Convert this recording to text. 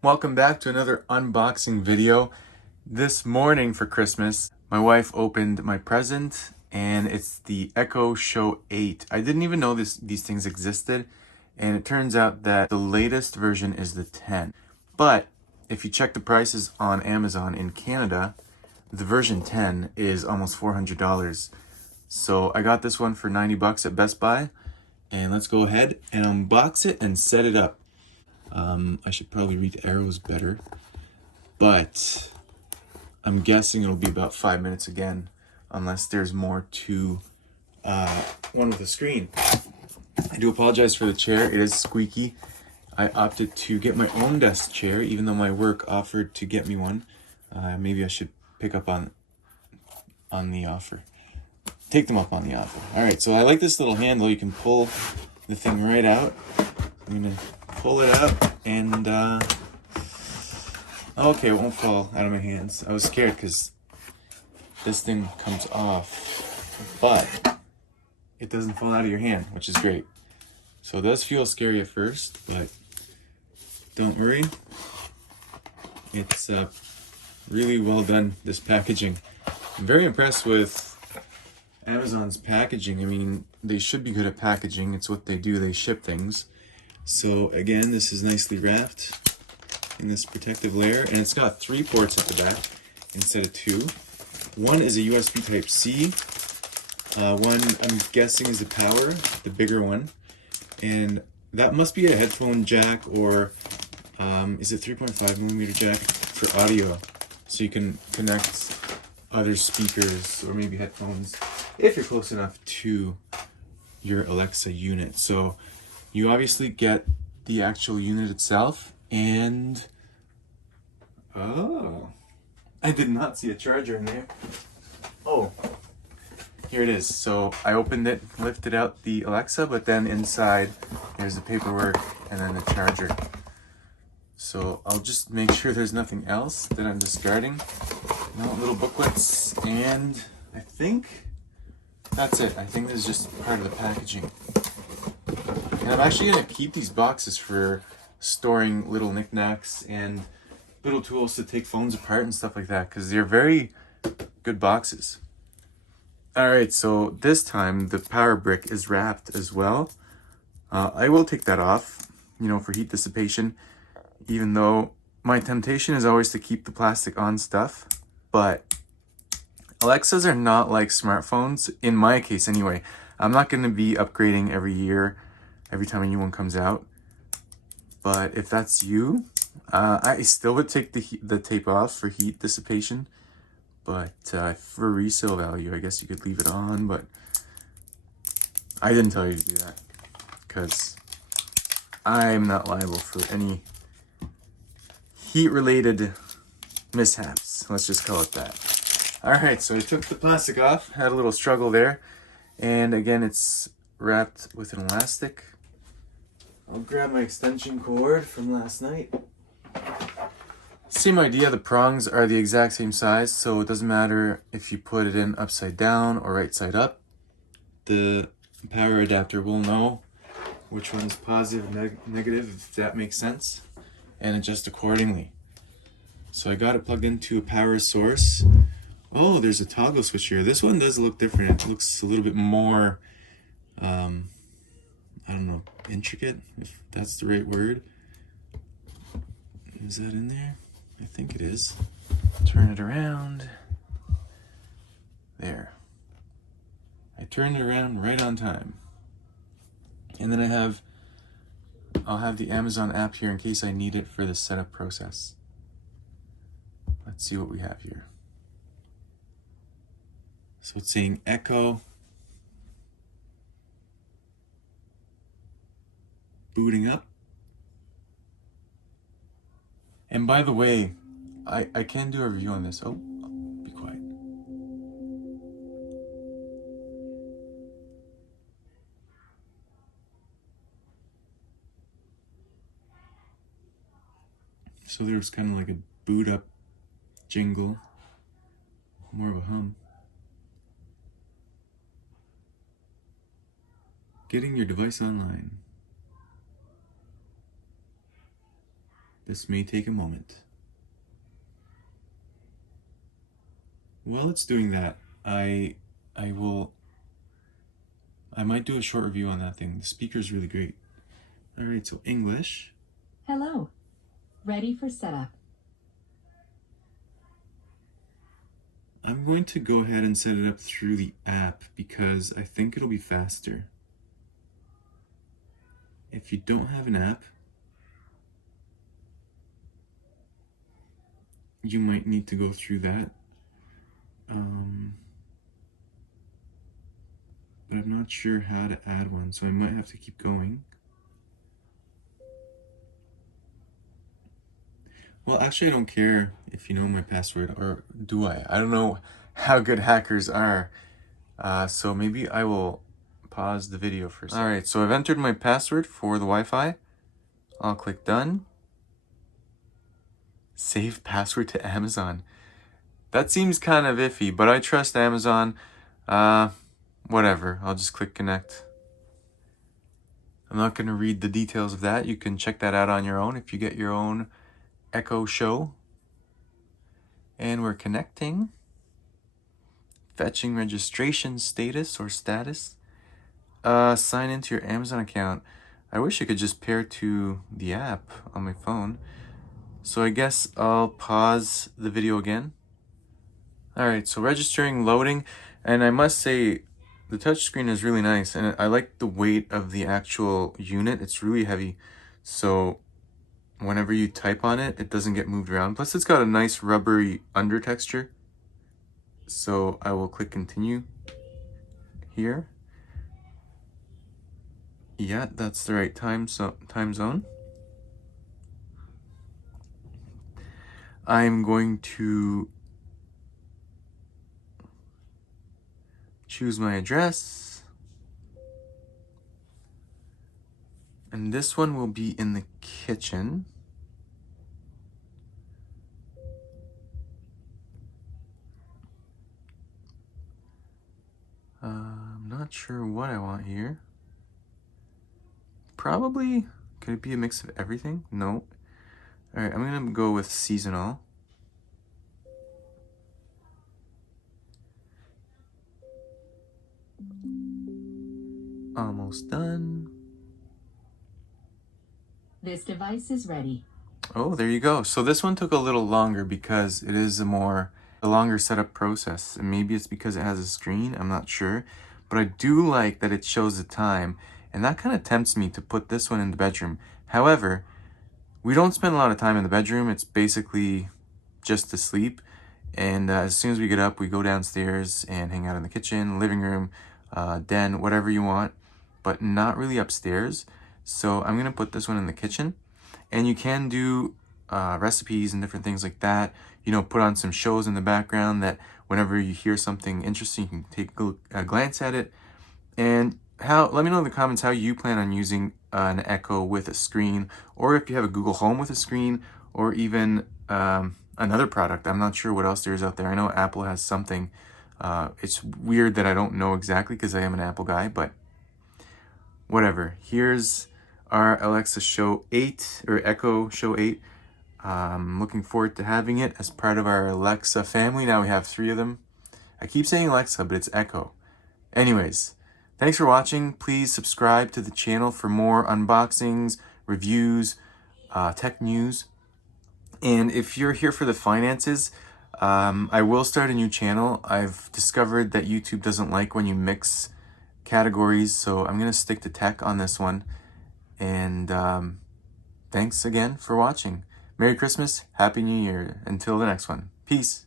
Welcome back to another unboxing video. This morning for Christmas, my wife opened my present and it's the Echo Show 8. I didn't even know these things existed, and it turns out that the latest version is the 10. But if you check the prices on Amazon in Canada, the version 10 is almost $400. So I got this one for 90 bucks at Best Buy, and let's go ahead and unbox it and set it up. I should probably read the arrows better, but I'm guessing it'll be about 5 minutes again, unless there's more to one with the screen. I do apologize for the chair, it is squeaky. I opted to get my own desk chair, even though my work offered to get me one. Maybe I should pick up on the offer. Take them up on the offer. Alright, so I like this little handle. You can pull the thing right out. I'm gonna pull it out and okay, it won't fall out of my hands. I was scared because this thing comes off, but it doesn't fall out of your hand, which is great. So it does feel scary at first, but don't worry. It's really well done, this packaging. I'm very impressed with Amazon's packaging. I mean, they should be good at packaging. It's what they do. They ship things. So again, this is nicely wrapped in this protective layer, and it's got 3 ports at the back instead of 2. One is a USB Type-C. One, I'm guessing, is the power, the bigger one. And that must be a headphone jack, or is it 3.5 millimeter jack for audio? So you can connect other speakers or maybe headphones if you're close enough to your Alexa unit. So you obviously get the actual unit itself, and oh, I did not see a charger in there. Oh, here it is. So I opened it, lifted out the Alexa, but then inside there's the paperwork and then the charger. So I'll just make sure there's nothing else that I'm discarding. No little booklets, and I think that's it. I think this is just part of the packaging. And I'm actually going to keep these boxes for storing little knickknacks and little tools to take phones apart and stuff like that, because they're very good boxes. Alright, so this time the power brick is wrapped as well. I will take that off, for heat dissipation, even though my temptation is always to keep the plastic on stuff. But Alexas are not like smartphones, in my case anyway. I'm not going to be upgrading every year, every time a new one comes out. But if that's you, I still would take the tape off for heat dissipation. But for resale value, I guess you could leave it on. But I didn't tell you to do that, because I'm not liable for any heat-related mishaps. Let's just call it that. Alright, so I took the plastic off, had a little struggle there. And again, it's wrapped with an elastic. I'll grab my extension cord from last night. Same idea, the prongs are the exact same size, so it doesn't matter if you put it in upside down or right side up. The power adapter will know which one is positive and negative, if that makes sense, and adjust accordingly. So I got it plugged into a power source. Oh, there's a toggle switch here. This one does look different. It looks a little bit more, I don't know, intricate, if that's the right word. Is that in there? I think it is. Turn it around. There. I turned it around right on time. And then I'll have the Amazon app here in case I need it for the setup process. Let's see what we have here. So it's saying Echo. Booting up. And by the way, I can do a review on this. Oh, be quiet. So there's kind of like a boot up jingle, more of a hum. Getting your device online. This may take a moment. While it's doing that, I might do a short review on that thing. The speaker's really great. All right, so English. Hello. Ready for setup. I'm going to go ahead and set it up through the app because I think it'll be faster. If you don't have an app, you might need to go through that. But I'm not sure how to add one, so I might have to keep going. Well, actually, I don't care if you know my password, or do I? I don't know how good hackers are. So maybe I will pause the video for a second. All right, so I've entered my password for the Wi-Fi. I'll click done. Save password to Amazon. That seems kind of iffy, but I trust Amazon. Whatever, I'll just click connect. I'm not gonna read the details of that. You can check that out on your own if you get your own Echo Show. And we're connecting. Fetching registration status or status. Sign into your Amazon account. I wish I could just pair to the app on my phone. So I guess I'll pause the video again. All right, so registering, loading, and I must say the touchscreen is really nice, and I like the weight of the actual unit. It's really heavy, so whenever you type on it, it doesn't get moved around. Plus, it's got a nice rubbery under texture. So I will click continue here. Yeah, that's the right time zone. I'm going to choose my address. And this one will be in the kitchen. I'm not sure what I want here. Probably, could it be a mix of everything? No. All right, I'm gonna go with seasonal. Almost done. This device is ready. Oh, there you go. So this one took a little longer because it is a longer setup process. And maybe it's because it has a screen, I'm not sure. But I do like that it shows the time. And that kind of tempts me to put this one in the bedroom. However, we don't spend a lot of time in the bedroom. It's basically just to sleep. And as soon as we get up, we go downstairs and hang out in the kitchen, living room, den, whatever you want, but not really upstairs. So I'm gonna put this one in the kitchen. And you can do recipes and different things like that. You know, put on some shows in the background that whenever you hear something interesting, you can take a glance at it. And let me know in the comments how you plan on using an Echo with a screen, or if you have a Google Home with a screen, or even another product. I'm not sure what else there is out there. I know Apple has something. It's weird that I don't know exactly because I am an Apple guy, but whatever. Here's our Alexa Show 8, or Echo Show 8. I'm looking forward to having it as part of our Alexa family. Now we have 3 of them. I keep saying Alexa, but it's Echo. Anyways, thanks for watching. Please subscribe to the channel for more unboxings, reviews, tech news. And if you're here for the finances, I will start a new channel. I've discovered that YouTube doesn't like when you mix categories, so I'm going to stick to tech on this one. And thanks again for watching. Merry Christmas, Happy New Year. Until the next one. Peace.